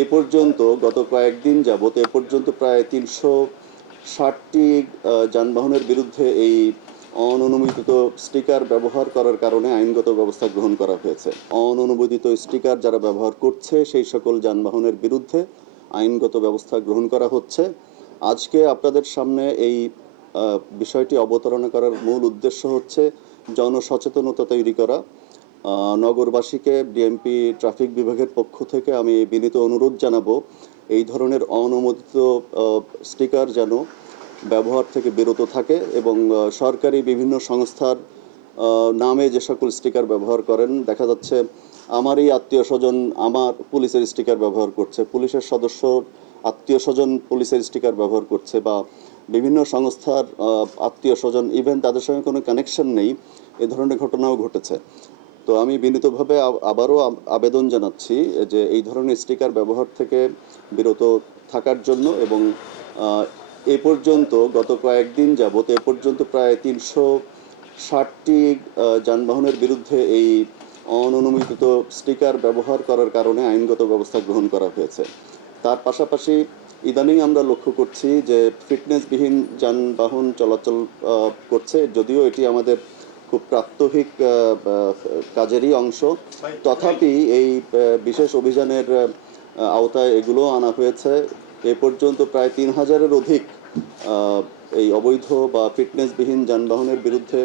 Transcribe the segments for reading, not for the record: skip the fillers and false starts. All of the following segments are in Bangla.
এ পর্যন্ত গত কয়েকদিন যাবৎ এ পর্যন্ত প্রায় ৩৬০টি যানবাহনের বিরুদ্ধে এই অননুমোদিত স্টিকার ব্যবহার করার কারণে আইনগত ব্যবস্থা গ্রহণ করা হয়েছে। অননুমোদিত স্টিকার যারা ব্যবহার করছে সেই সকল যানবাহনের বিরুদ্ধে আইনগত ব্যবস্থা গ্রহণ করা হচ্ছে। আজকে আপনাদের সামনে এই বিষয়টি অবতারণা করার মূল উদ্দেশ্য হচ্ছে জনসচেতনতা তৈরি করা। নগরবাসীকে ডিএমপি ট্রাফিক বিভাগের পক্ষ থেকে আমি বিনীত অনুরোধ জানাবো এই ধরনের অনুমোদিত স্টিকার যেন ব্যবহার থেকে বিরত থাকে এবং সরকারি বিভিন্ন সংস্থার নামে যে সকল স্টিকার ব্যবহার করেন, দেখা যাচ্ছে আমারই আত্মীয় স্বজন আমার পুলিশের স্টিকার ব্যবহার করছে, পুলিশের সদস্য আত্মীয় স্বজন পুলিশের স্টিকার ব্যবহার করছে, বা বিভিন্ন সংস্থার আত্মীয় স্বজন ইভেন তাদের সঙ্গে কোনো কানেকশন নেই, এ ধরনের ঘটনাও ঘটেছে। তো আমি বিনীতভাবে আবারও আবেদন জানাচ্ছি যে এই ধরনের স্টিকার ব্যবহার থেকে বিরত থাকার জন্য এবং এ পর্যন্ত গত কয়েকদিন যাবৎ এ পর্যন্ত প্রায় ৩৬০টি যানবাহনের বিরুদ্ধে এই অননুমোদিত স্টিকার ব্যবহার করার কারণে আইনগত ব্যবস্থা গ্রহণ করা হয়েছে। তার পাশাপাশি ইদানিং আমরা লক্ষ্য করছি যে ফিটনেসবিহীন যানবাহন চলাচল করছে, যদিও এটি আমাদের খুব প্রাত্যহিক কাজেরই অংশ, তথাপি এই বিশেষ অভিযানের আওতায় এগুলো আনা হয়েছে। এ পর্যন্ত প্রায় ৩,০০০-এর অধিক এই অবৈধ বা ফিটনেসবিহীন যানবাহনের বিরুদ্ধে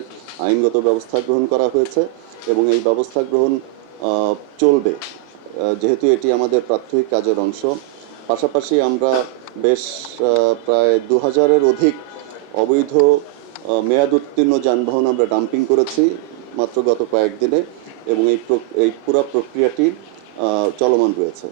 আইনগত ব্যবস্থা গ্রহণ করা হয়েছে এবং এই ব্যবস্থা গ্রহণ চলবে, যেহেতু এটি আমাদের প্রাত্যহিক কাজের অংশ। পাশাপাশি আমরা বেশ প্রায় ২,০০০-এর অধিক অবৈধ মেয়াদ উত্তীর্ণ যানবাহন আমরা ডাম্পিং করেছি মাত্র গত কয়েকদিনে এবং এই পুরো প্রক্রিয়াটি চলমান রয়েছে।